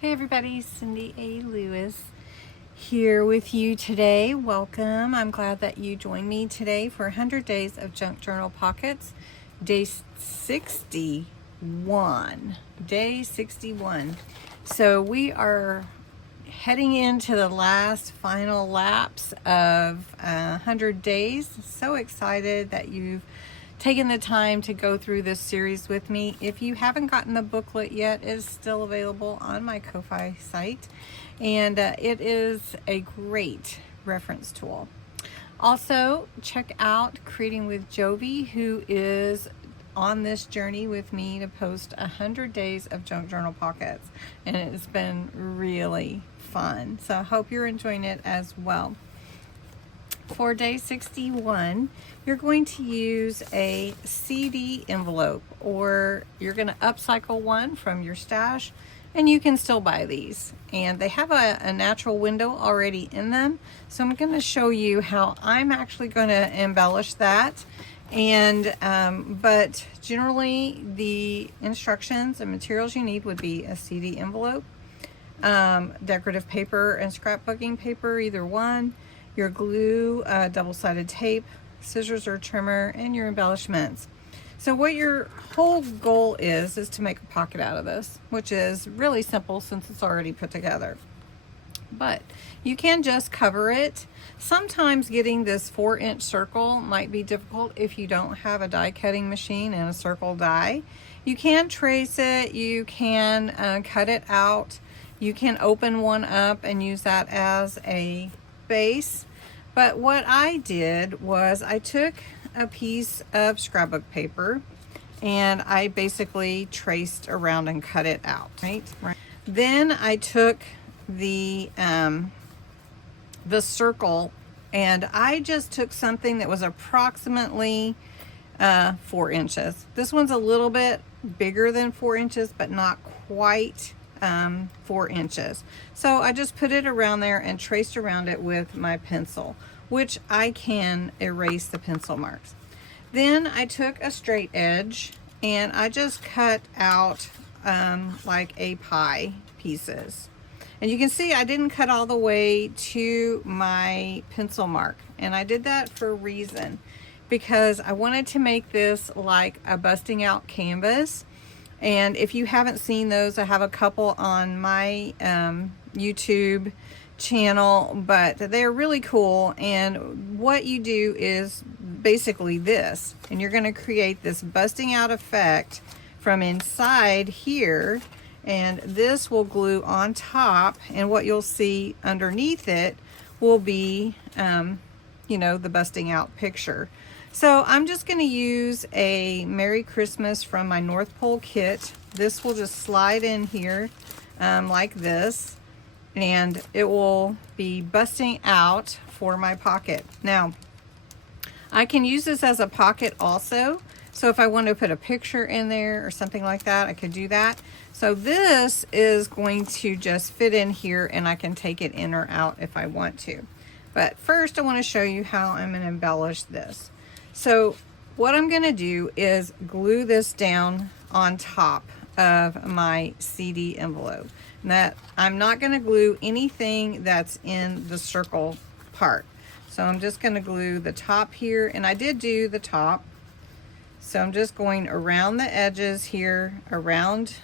Hey everybody, Cindy A. Lewis here with you today. Welcome. I'm glad that you joined me today for 100 Days of Junk Journal Pockets, day 61. Day 61. So we are heading into the last final laps of 100 days. So excited that you've taken the time to go through this series with me. If you haven't gotten the booklet yet, it's still available on my Ko-Fi site, and it is a great reference tool. Also, check out Creating with Jovi, who is on this journey with me to post 100 days of junk journal pockets, and it's been really fun. So I hope you're enjoying it as well. For day 61, you're going to use a CD envelope, or you're going to upcycle one from your stash, and you can still buy these. And they have a natural window already in them, so I'm going to show you how I'm actually going to embellish that. And but generally the instructions and materials you need would be a CD envelope, decorative paper and scrapbooking paper, either one, your glue, double-sided tape, scissors or trimmer, and your embellishments. So what your whole goal is to make a pocket out of this, which is really simple since it's already put together. But you can just cover it. Sometimes getting this 4-inch circle might be difficult if you don't have a die cutting machine and a circle die. You can trace it, you can cut it out, you can open one up and use that as a base. But what I did was I took a piece of scrapbook paper and I basically traced around and cut it out, right? Then I took the circle, and I just took something that was approximately 4 inches. This one's a little bit bigger than 4 inches, but not quite 4 inches. So I just put it around there and traced around it with my pencil, which I can erase the pencil marks. Then I took a straight edge and I just cut out like a pie pieces. And you can see I didn't cut all the way to my pencil mark, and I did that for a reason, because I wanted to make this like a busting out canvas. And if you haven't seen those, I have a couple on my YouTube channel, but they're really cool. And what you do is basically this, and you're going to create this busting out effect from inside here, and this will glue on top, and what you'll see underneath it will be you know, the busting out picture. So I'm just going to use a Merry Christmas from my North Pole kit. This will just slide in here like this, and it will be busting out for my pocket. Now, I can use this as a pocket also. So if I want to put a picture in there or something like that, I could do that. So this is going to just fit in here, and I can take it in or out if I want to. But first I want to show you how I'm going to embellish this. So what I'm going to do is glue this down on top of my CD envelope. And that I'm not going to glue anything that's in the circle part. So I'm just going to glue the top here, and I did do the top. So I'm just going around the edges here, around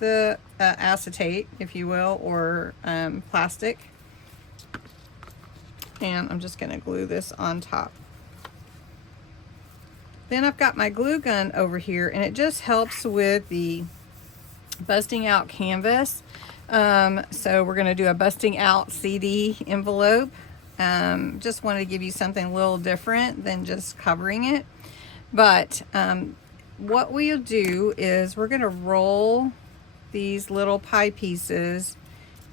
the acetate, if you will, or plastic. And I'm just going to glue this on top. Then I've got my glue gun over here, and it just helps with the busting out canvas. So we're going to do a busting out CD envelope. Just wanted to give you something a little different than just covering it. But what we'll do is we're going to roll these little pie pieces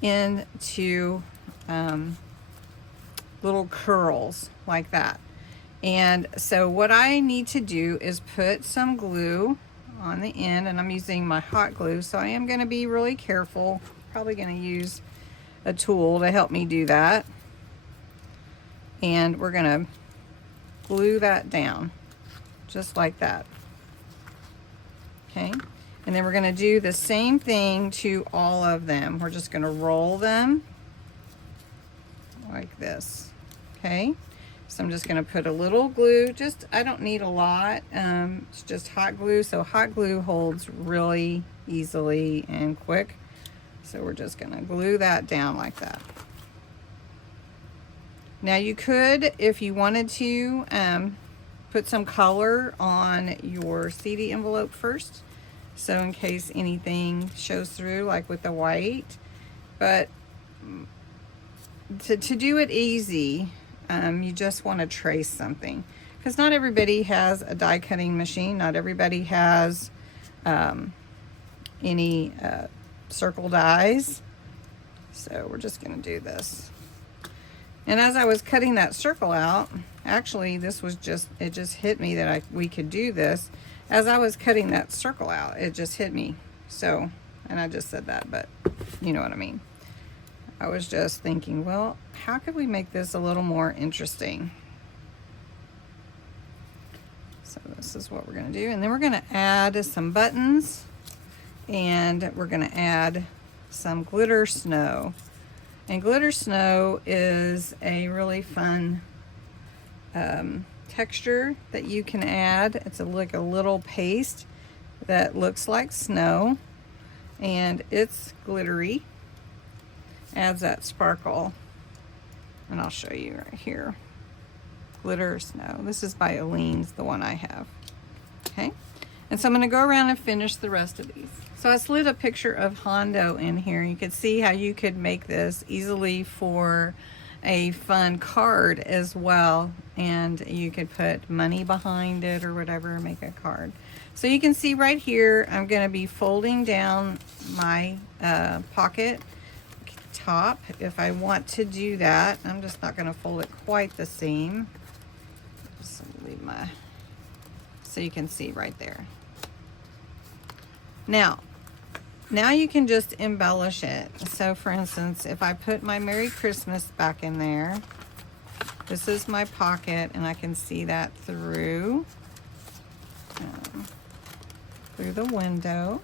into little curls like that. And so what I need to do is put some glue on the end, and I'm using my hot glue, so I am going to be really careful. Probably going to use a tool to help me do that. And we're going to glue that down just like that. Okay, And then we're going to do the same thing to all of them. We're just going to roll them like this. Okay, so I'm just going to put a little glue. Just, I don't need a lot. It's just hot glue. So hot glue holds really easily and quick. So we're just going to glue that down like that. Now you could, if you wanted to, put some color on your CD envelope first, so in case anything shows through, like with the white. But to do it easy, you just want to trace something, because not everybody has a die cutting machine. Not everybody has any circle dies. So we're just going to do this. And as I was cutting that circle out, actually this was just, it just hit me that we could do this. As I was cutting that circle out, it just hit me. So, and I just said that, but you know what I mean. I was just thinking, well, how could we make this a little more interesting? So this is what we're going to do. And then we're going to add some buttons, and we're going to add some glitter snow. And glitter snow is a really fun texture that you can add. It's like a little paste that looks like snow, and it's glittery. Adds that sparkle. And I'll show you right here. Glitter snow. This is by Aleene's, the one I have. Okay. And so I'm going to go around and finish the rest of these. So I slid a picture of Hondo in here. You could see how you could make this easily for a fun card as well. And you could put money behind it or whatever and make a card. So you can see right here, I'm going to be folding down my pocket top if I want to do that. I'm just not going to fold it quite the seam. Just leave my, so you can see right there. Now you can just embellish it. So for instance, if I put my Merry Christmas back in there, this is my pocket, and I can see that through the window.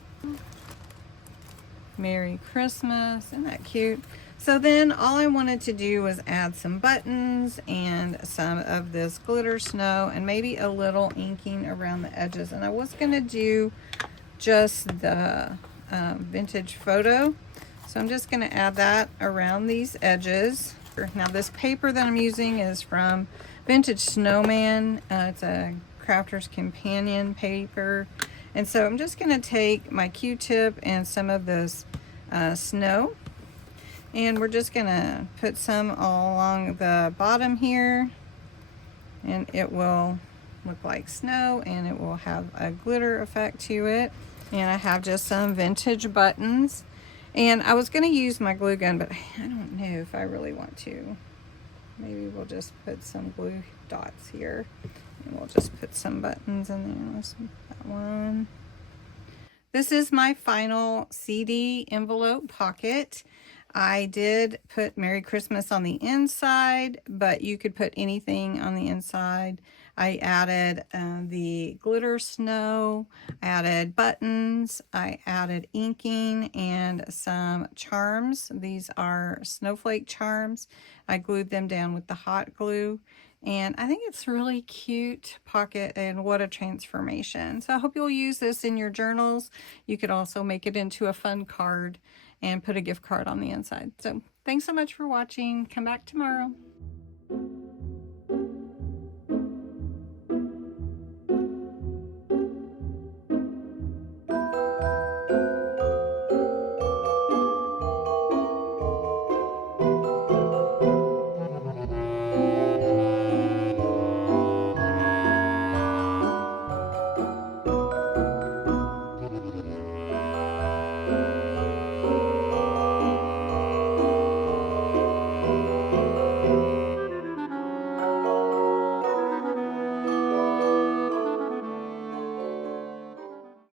Merry Christmas, isn't that cute? So then all I wanted to do was add some buttons and some of this glitter snow and maybe a little inking around the edges. And I was gonna do just the vintage photo. So I'm just gonna add that around these edges. Now this paper that I'm using is from Vintage Snowman. It's a Crafter's Companion paper. And so I'm just gonna take my Q-tip and some of this snow, and we're just gonna put some all along the bottom here, and it will look like snow, and it will have a glitter effect to it. And I have just some vintage buttons, and I was gonna use my glue gun, but I don't know if I really want to. Maybe we'll just put some glue dots here, and we'll just put some buttons in there. Let's see, that one. This is my final CD envelope pocket. I did put Merry Christmas on the inside, but you could put anything on the inside. I added the glitter snow, I added buttons, I added inking and some charms. These are snowflake charms. I glued them down with the hot glue. And I think it's really cute pocket, and what a transformation. So I hope you'll use this in your journals. You could also make it into a fun card and put a gift card on the inside. So thanks so much for watching. Come back tomorrow.